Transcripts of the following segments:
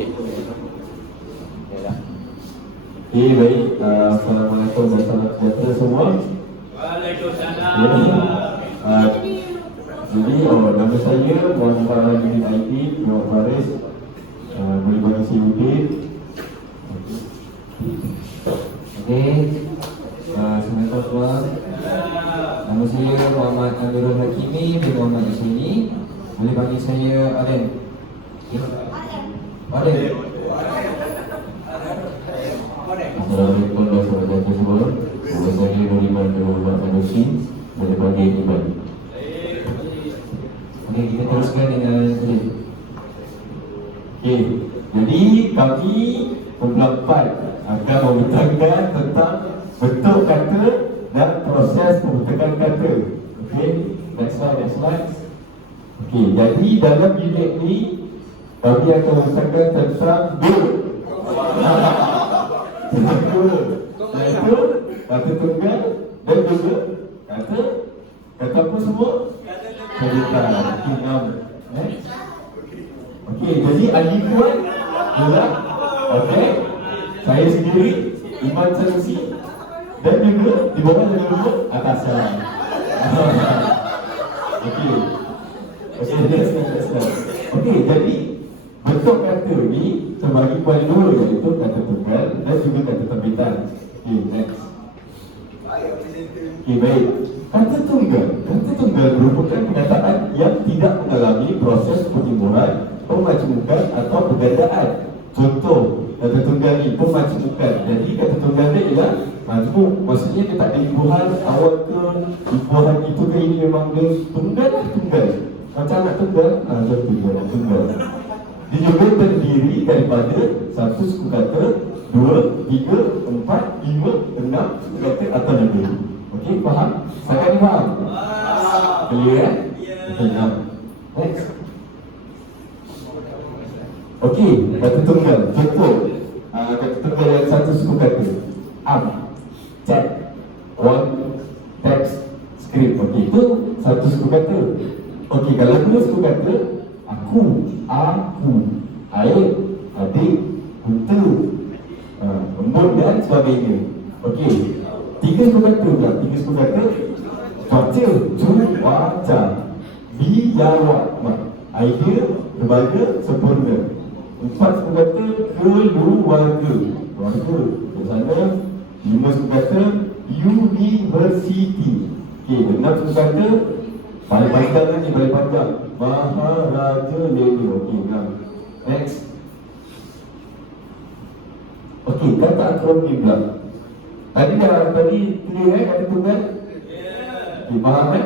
Okey, baik. Assalamualaikum dan salam sejahtera semua. Waalaikumsalam. Jadi, nama saya Muhammad Farhan bin IT, Muhammad Faris. Boleh bagi saya update. Okey. Assalamualaikum semua. Nama saya Muhammad Amirul Hakimi bin Muhammad Isni. Boleh panggil saya Aden. Aden. Assalamualaikum warahmatullahi wabarakatuh. Nama saya Nuriman Muhammad Manusi. Boleh panggil Iman. Okey, kita teruskan dengan Aden. Okey, jadi kami kumpulan 4 akan membicarakan tentang bentuk kata dan proses pembentakan kata. Okey, next slide. Okey, jadi dalam unit ni kami akan membicarakan tentang dua. Iaitu kata tunggal dan juga kata apa semua? Kata Okey, jadi alifuan adalah saya sendiri, Iman Sanusi, dan juga di bawah ada juga atasan. Okey. Okey, jadi bentuk kata ni terbagi kepada dua, iaitu kata tunggal dan juga kata terbitan. Okey, next. Okey, baik. Kata tunggal merupakan perkataan yang tidak mengalami proses pertimbuhan, pemajemukan atau pergandaan. Contoh, kata tunggal ni pemajemukan. Jadi kata tunggal ni ialah majmuk, maksudnya dia tak ada imbuhan awal ke imbuhan itu ke, ini memang dia tunggal lah, tunggal. Macam nak tunggal, tunggal. Dia juga terdiri daripada satu suku kata, 2, 3, 4, 5, 6 suku kata atau lebih. Okey, faham? Sangat faham? Clear? Okey, next. Okey, kata tunggal. Contoh, kata tunggal yang satu suku kata. Chat, text, script. Okey, itu satu suku kata. Okey, kalau dua suku kata, aku, air, adik, unta, embun dan sebagainya. Okey, tiga suku kata pula. Cuaca, cuaca, biawak, idea, berbahagia, sempurna. 4 suku kata, keluarga, di sana. 5 suku kata, university. Okey, 6 suku kata, paling panjang, Maharaja Nehru. Okey, next. Okey, kata akronim pula. Tadi clear kata tunggal? Okey, faham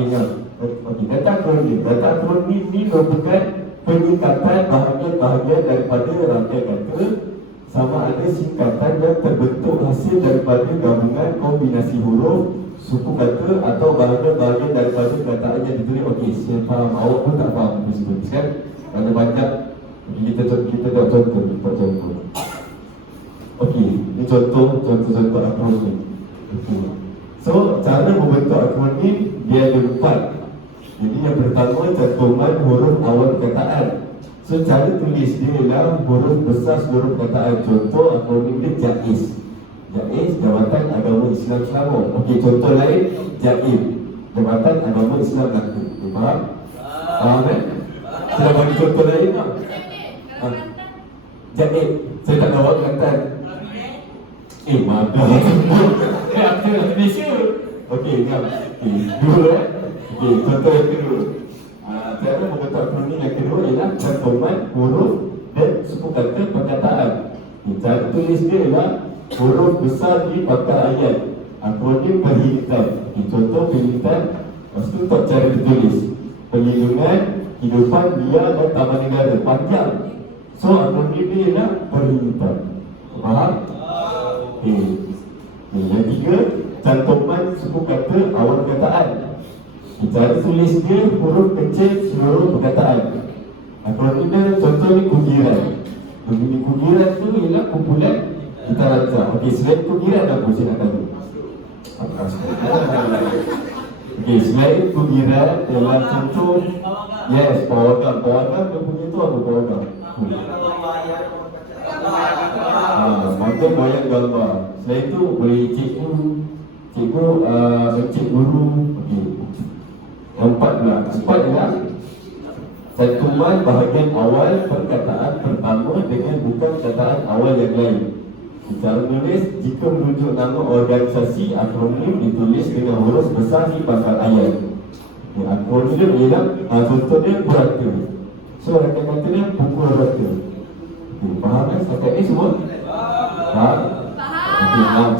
Ingat. Okey, kata akronim ni merupakan penyingkatan bahagian-bahagian daripada rangkaian kata, sama ada singkatan yang terbentuk hasil daripada gabungan kombinasi huruf, suku kata atau bahagian-bahagian daripada kataan yang ditulis. Okey, saya faham, awak pun tak faham tersebut kan? Ada banyak. Kita buat contoh. Okey, ini contoh akronim. Okay. So, cara membentuk akronim dia ada 4. Jadi yang pertama, cantuman huruf awal perkataan. So, cara tulis dia ialah huruf besar seluruh perkataan. Contoh akronim dia JAIS, Jabatan Agama Islam Selangor. Okey, contoh lain JAIM, Jabatan Agama Islam Melaka. Okay, faham? Faham Saya bagi contoh lain tak? JAIM, saya tak tahu Kelantan. Madah. Apa yang Malaysia? Okey, dua. Okey, contoh yang kedua. Cara membentuk akronim yang kedua ialah cantuman huruf dan suku kata perkataan. Cara tulis dia ialah huruf besar di pangkal ayat. Akronim perhimpunan. Contoh perhimpunan. Lepas tu untuk cara ditulis. Perlindungan, hidupan, liar dan taman negara. Panjang. So akronim dia ialah perhimpunan. Faham? Okey. Yang tiga, cantuman suku kata awal perkataan. Cara tulis dia huruf kecil seluruh perkataan. Akronim dia contoh ni kugiran. Kugiran tu ialah kumpulan kita rancang. Okey, selain kugiran apa saya nak tahu? Okey, selain kugiran ialah contoh. Yes, pawagam dia punya contoh apa kau nak? Macam wayang gambar. Selain itu boleh cikgu, encik guru. Okey. Empat pula. Empat adalah cantuman bahagian awal perkataan pertama dengan bukan perkataan awal yang lain. Cara menulis, jika merujuk nama organisasi, akronim ditulis dengan huruf besar di pangkal ayat. Akronim ialah contohnya purata. So kata-kata dia pukul rata. Faham kan setakat ni semua? Faham? Okey, faham.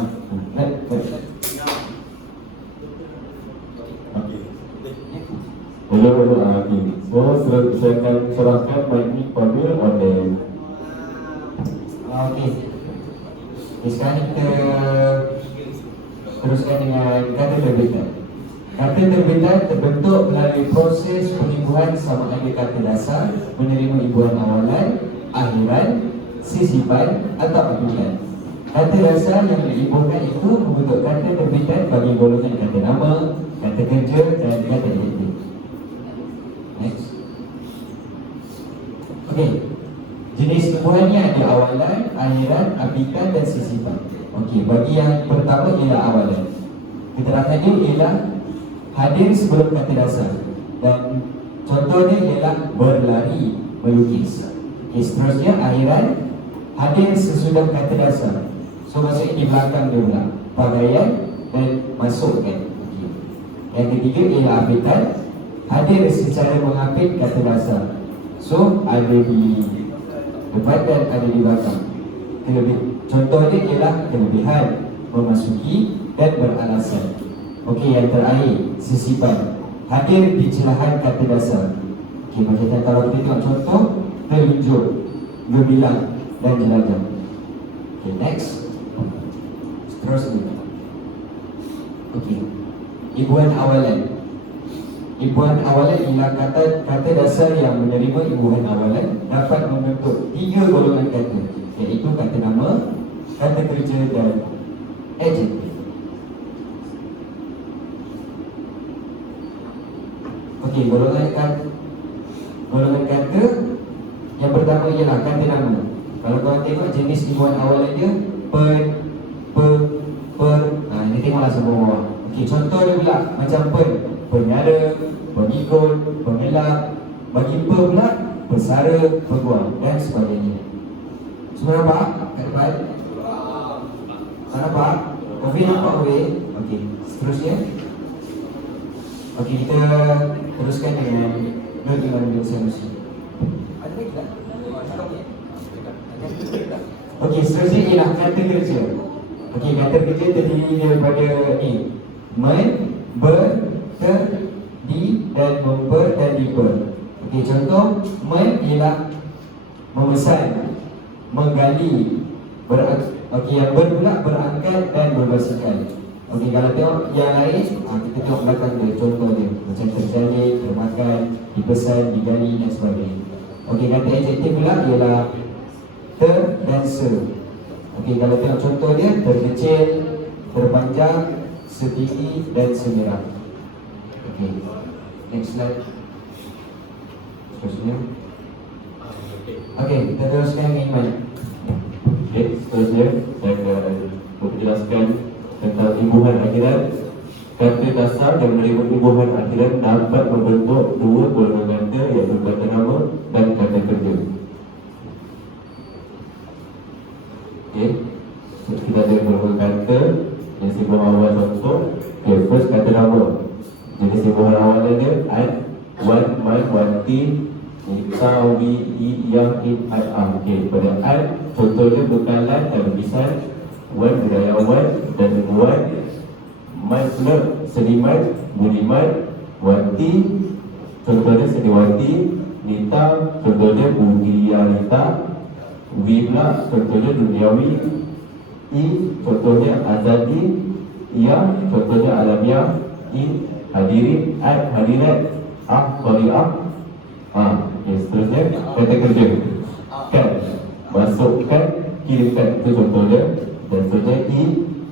Belum. Okey. So saya akan serahkan mic ni kepada online. Okey. Sekarang kita teruskan dengan kata terbitan. Kata terbitan terbentuk melalui proses penimbuhan sama ada kata dasar menerima imbuhan awalan, akhiran, sisipan atau adukan. Kata dasar yang diimbuhkan itu membentuk kata terbitan bagi golongan kata nama, kata kerja dan kata adjektif. Next. Okey. Jenis imbuhannya ada awalan, akhiran, aplikan dan sisipan. Okey, bagi yang pertama ialah awalan. Keterangannya ialah hadir sebelum kata dasar dan contohnya ialah berlari, melukis. Okey, seterusnya akhiran, hadir sesudah kata dasar. So maksudnya di belakang dia pula pakaian dan masukkan. Okey. Yang ketiga ialah aplikan, hadir secara mengapit kata dasar. So ada di depan dan ada di belakang. Contohnya ialah kelebihan, memasuki dan beralasan. Okey, yang terakhir sisipan, hadir di celahan kata dasar. Okey, macam kalau kita tengok contoh, telunjuk, berbilang dan jelajah. Okey, next. Seterusnya. Okey, imbuhan awalan. Imbuhan awalan ialah kata dasar yang menerima imbuhan awalan dapat membentuk 3 golongan kata, iaitu kata nama, kata kerja dan adjektif. Okey, golongan kata yang pertama ialah kata nama. Kalau korang tengok jenis imbuhan awalan dia per. Ini tengoklah semua bawah. Okey, contoh dia pula macam penyara, pemikul, pengelak. Bagi pula, pesara, peguam dan sebagainya. Semua nampak kat depan? Tak nampak? Kofi nampak boleh? Okey, seterusnya. Okey, kita teruskan dengan note sanusi. Ada lagi tak? Okey, seterusnya ialah kata kerja. Okey, kata kerja terdiri daripada ni ber, ter, di dan member dan diber. Okey, contoh ialah memesan, menggali, okey, yang ber pula berangkat dan berbasikal. Okey, kalau tengok yang lain, kita tengok belakang dia, contoh dia macam terjalin, termakan, dipesan, digali dan sebagainya. Okey, kata adjektif pula ialah ter dan se. Okey, kalau tengok contoh dia, terkecil, terpanjang, setinggi dan semerah. Okey, next slide. Seterusnya. Okey, kita teruskan dengan Iman. Okey, seterusnya saya akan menjelaskan tentang imbuhan akhiran. Kata dasar yang menerima imbuhan akhiran dapat membentuk 2 golongan kata, iaitu kata nama dan kata kerja. Okey, kita ada golongan kata yang simbol awal contoh. Okey, first kata nama. Jadi simbol awalnya dia an, wan, man, wanti, nita, wi, i, yang, in, at, am. Okey, pada an contohnya bekalan dan lukisan, wan budayawan dan ilmuwan, man pula seniman, budiman, wanti contohnya seniwati, nita contohnya budianita, wi pula contohnya duniawi, i contohnya azadi, ia contohnya alamiah, i hadirin, at hadirat, qari'ah. Okay, seterusnya kata kerja. Kan, masukkan, kirimkan, itu contohnya. Dan seterusnya i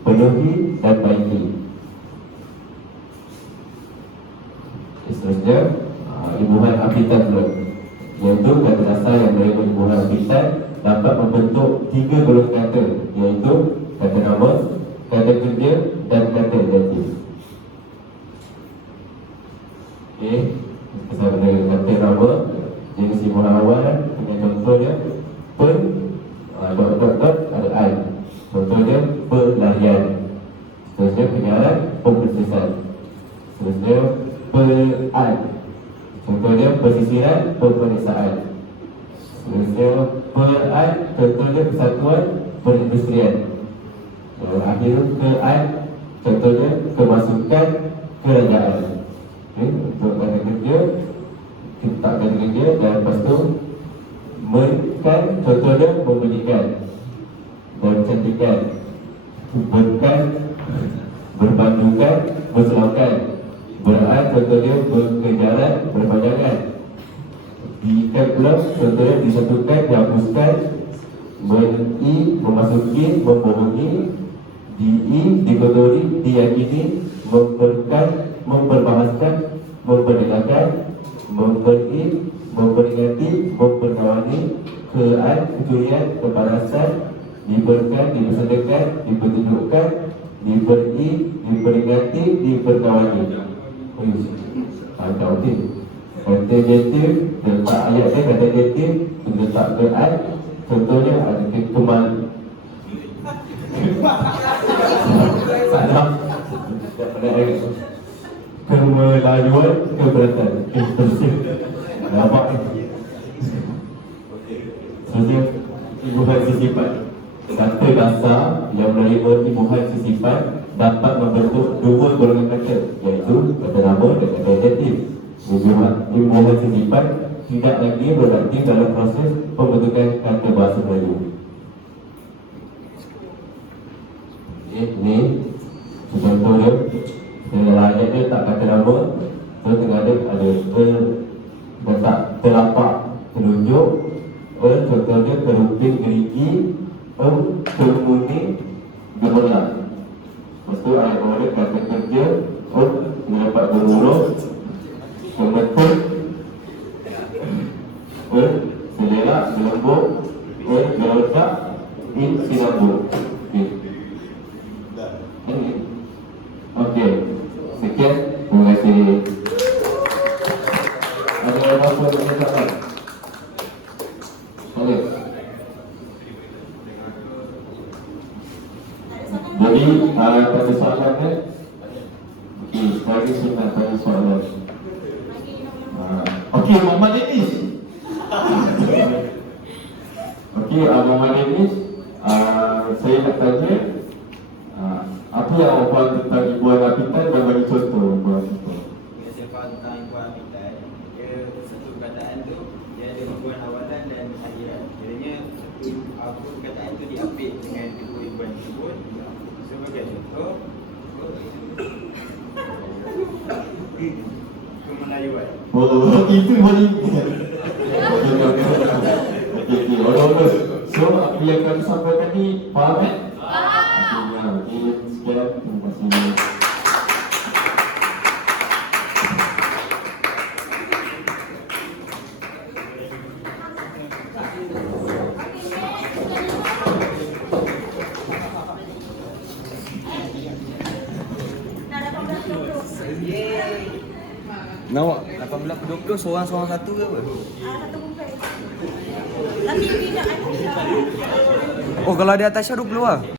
penuhi dan baiki. Seterusnya imbuhan aplikan pula. iaitu kata dasar yang menerima hubungan habitat dapat membentuk 3 golongan kata, iaitu kata nama, kata kerja dan kata adjektif. Okey, saya menerima kata nama jenis hubungan awal dengan contoh dia dot ada I. Contohnya pelarian, seterusnya penyiaran, pembersihan, seterusnya peran, contohnya pesisiran, pemeriksaan, seterusnya peran, contohnya persatuan, perindustrian, dan akhir kean, contohnya kemasukan, kerajaan. Okay, untuk kata kerja kita kata kerja, dan lepas tu menkan, contohnya memberikan, mencantikkan, berkan, berbandingkan, berselawkan, beran, contohnya berkejaran, berpanjangan, diikat pula, contohnya disatukan, dihapuskan, memasuki, membohongi, dikotori, diyakini, memberkan, memperbahaskan, memperdengarkan, memberi, memperingati, memperkawani, kean, kecurian, kepanasan, diberikan, dipersadakan, dipertunjukkan, diberi, diperingati, diperkawani. Kata okey. Kata adjektif, letak ayat dia kata adjektif, letak kean, contohnya ada kemal. Salah. Kemelayuan, keberatan. Nampak ni. Seterusnya, imbuhan sisipan. Kata dasar yang menerima imbuhan sisipan dapat membentuk 2 golongan kata, iaitu kata nama dan kata adjektif. Imbuhan sisipan tidak lagi berarti dalam proses pembentukan kata bahasa Melayu. Ini contoh dia. Dalam ayat dia tak kata nama, terus tengah dia ada letak telapak telunjuk, contoh dia keruping gerigi, kemuning gemerlap. Lepas tu ayat bawah dia kata kerja, mendapat berurus, kemetut, selera, gelembuk, geletak, sinabuk. Okey, sekian, terima kasih. Ada apa-apa yang saya cakap? Boleh. Jadi, tanya soalan ni. Okey, lagi saya tanya soalan. Okey, Muhammad Denis. Okey, Muhammad Denis, saya nak tanya, apa yang awak faham tentang imbuhan habitat dan bagi contoh imbuhan habitat? Yang saya faham tentang imbuhan habitat, dia satu perkataan tu dia ada imbuhan awalan dan akhiran. Kiranya satu perkataan tu diapit dengan dua imbuhan tersebut. Sebagai contoh, kemelayuan. Oh, itu boleh. Okey, orang-orang. So, apa yang kami sampaikan ni faham kan? Faham. Okey, sekian. Terima kasih. Nawak 18 ke 20 seorang satu ke apa? Satu bungkus. Nanti tidak ada. Oh kalau ada Atasha 20 lah.